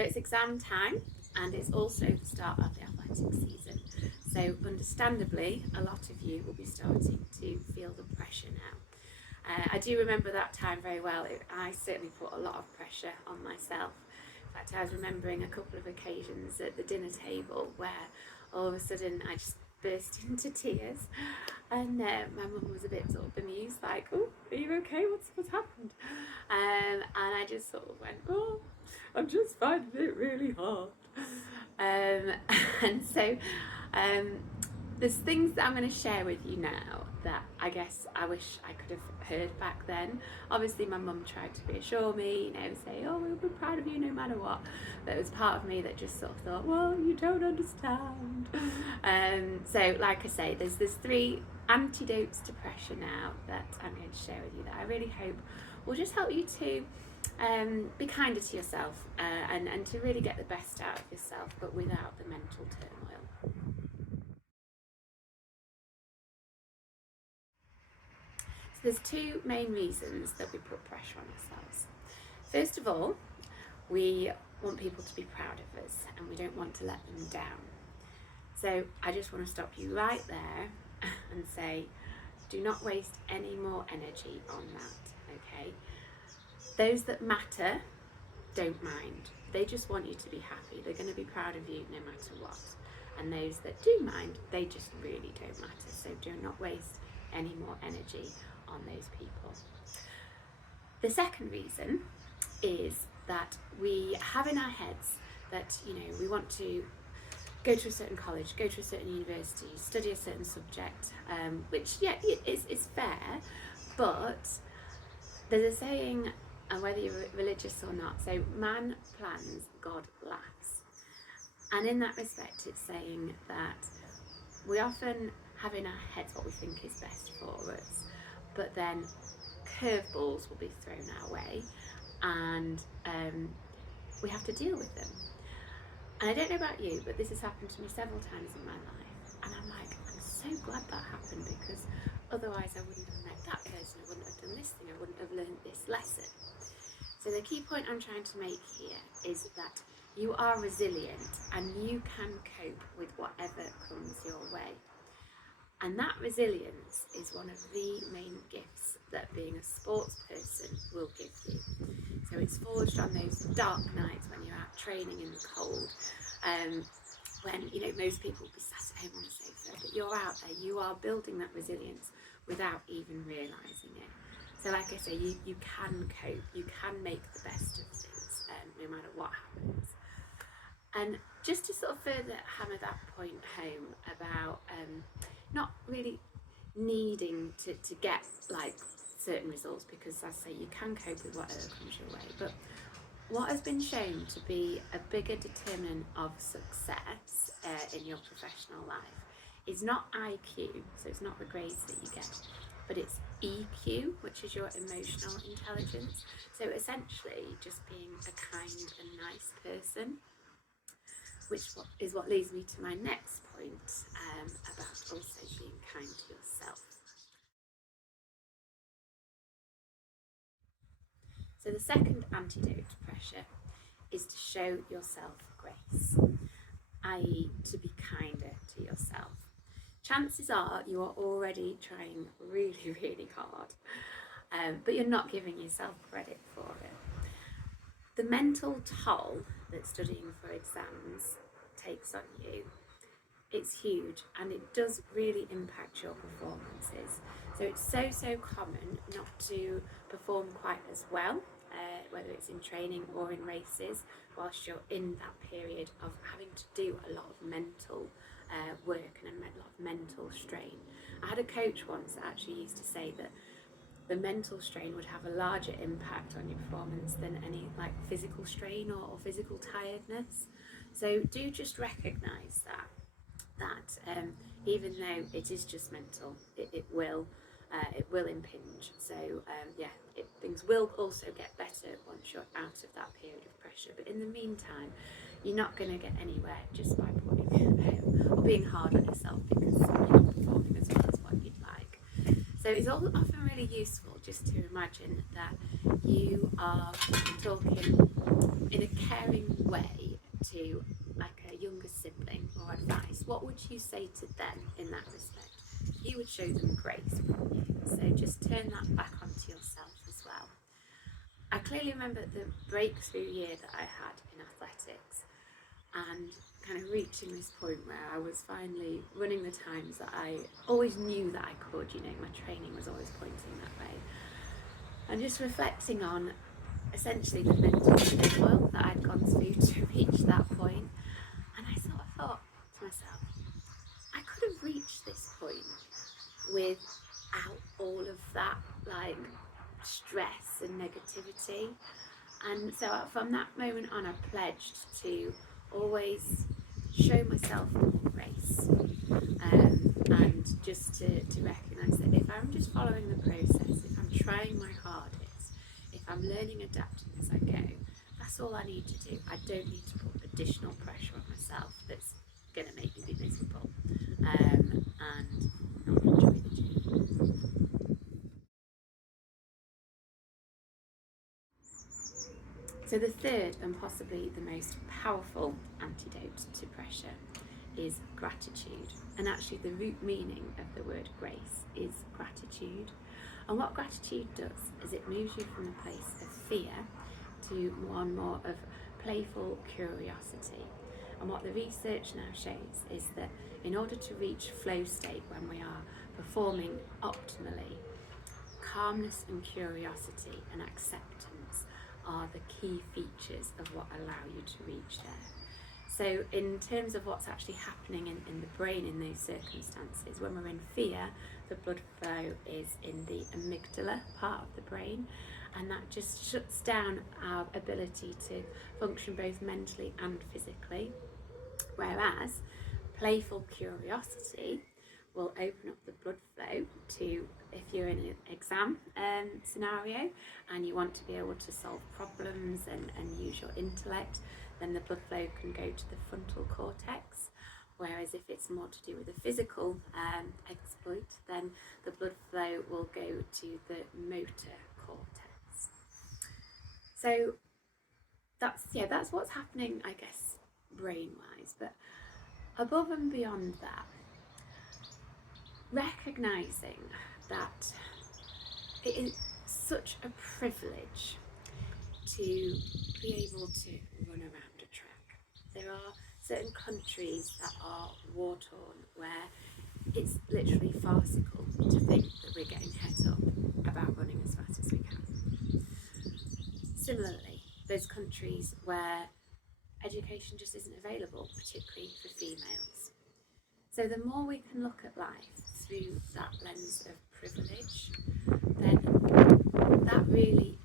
So it's exam time, and it's also the start of the athletic season. So understandably, a lot of you will be starting to feel the pressure now. I do remember that time very well. I certainly put a lot of pressure on myself. In fact, I was remembering a couple of occasions at the dinner table where all of a sudden I just burst into tears, and my mum was a bit sort of bemused, like, "Oh, are you okay? What's happened?" And I just sort of went, "Oh, I'm just finding it really hard." And so there's things that I'm going to share with you now that I guess I wish I could have heard back then. Obviously my mum tried to reassure me, say, "Oh, we'll be proud of you no matter what," but it was part of me that just sort of thought, "Well, you don't understand." So like I say, there's 3 antidotes to pressure now that I'm going to share with you that I really hope will just help you to be kinder to yourself and to really get the best out of yourself, but without the mental turmoil. So there's 2 main reasons that we put pressure on ourselves. First of all, we want people to be proud of us and we don't want to let them down. So I just want to stop you right there and say, do not waste any more energy on that, okay? Those that matter don't mind. They just want you to be happy. They're going to be proud of you no matter what. And those that do mind, they just really don't matter. So do not waste any more energy on those people. The second reason is that we have in our heads that, we want to go to a certain college, go to a certain university, study a certain subject, which, is fair, but there's a saying, and whether you're religious or not, so man plans, God laughs. And in that respect, it's saying that we often have in our heads what we think is best for us, but then curveballs will be thrown our way, and we have to deal with them. And I don't know about you, but this has happened to me several times in my life, and I'm like, I'm so glad that happened, because otherwise I wouldn't have met that person, I wouldn't have done this thing, I wouldn't have learned this lesson. So the key point I'm trying to make here is that you are resilient and you can cope with whatever comes your way. And that resilience is one of the main gifts that being a sports person will give you. So it's forged on those dark nights when you're out training in the cold, when most people will be sat at home on the sofa, but you're out there, you are building that resilience without even realising it. So like I say, you can cope, you can make the best of things, no matter what happens. And just to sort of further hammer that point home about not really needing to get like certain results, because as I say, you can cope with whatever comes your way, but what has been shown to be a bigger determinant of success in your professional life is not IQ, so it's not the grades that you get, but it's EQ, which is your emotional intelligence. So essentially just being a kind and nice person, which is what leads me to my next point about also being kind to yourself. So the second antidote to pressure is to show yourself grace, i.e. to be kinder to yourself. Chances are you are already trying really, really hard, but you're not giving yourself credit for it. The mental toll that studying for exams takes on you, it's huge, and it does really impact your performances. So it's so common not to perform quite as well, whether it's in training or in races, whilst you're in that period of having to do a lot of mental work and a lot of mental strain. I had a coach once that actually used to say that the mental strain would have a larger impact on your performance than any like physical strain or physical tiredness. So do just recognise that even though it is just mental, it will impinge. So things will also get better once you're out of that period of pressure. But in the meantime, you're not going to get anywhere just by putting or being hard on yourself because you're not performing as well as what you'd like. So it's often really useful just to imagine that you are talking in a caring way to like a younger sibling or advice, what would you say to them in that respect? You would show them grace, wouldn't you? So just turn that back onto yourself as well. I clearly remember the breakthrough year that I had in athletics and kind of reaching this point where I was finally running the times that I always knew that I could, you know, my training was always pointing that way. And just reflecting on essentially the mental turmoil that I'd gone through to reach that point. And I sort of thought to myself, I could have reached this point without all of that like stress and negativity. And so from that moment on, I pledged to always show myself more grace, and just to recognise that if I'm just following the process, if I'm trying my hardest, if I'm learning, adapting as I go, that's all I need to do. I don't need to put additional pressure on myself that's going to make me be miserable and not enjoy the journey. So the third and possibly the most powerful antidote to pressure is gratitude. And actually the root meaning of the word grace is gratitude. And what gratitude does is it moves you from a place of fear to one more of playful curiosity. And what the research now shows is that in order to reach flow state when we are performing optimally, calmness and curiosity and acceptance are the key features of what allow you to reach there. So in terms of what's actually happening in the brain in those circumstances, when we're in fear, the blood flow is in the amygdala part of the brain, and that just shuts down our ability to function both mentally and physically. Whereas playful curiosity will open up the blood flow to, if you're in an exam scenario and you want to be able to solve problems and use your intellect, then the blood flow can go to the frontal cortex. Whereas if it's more to do with a physical exploit, then the blood flow will go to the motor cortex. So that's what's happening, I guess, brain-wise. But above and beyond that, recognising that it is such a privilege to be able to run around a track. There are certain countries that are war-torn where it's literally farcical to think that we're getting het up about running as fast as we can. Similarly, there's countries where education just isn't available, particularly for females. So the more we can look at life through that lens of privilege, then that really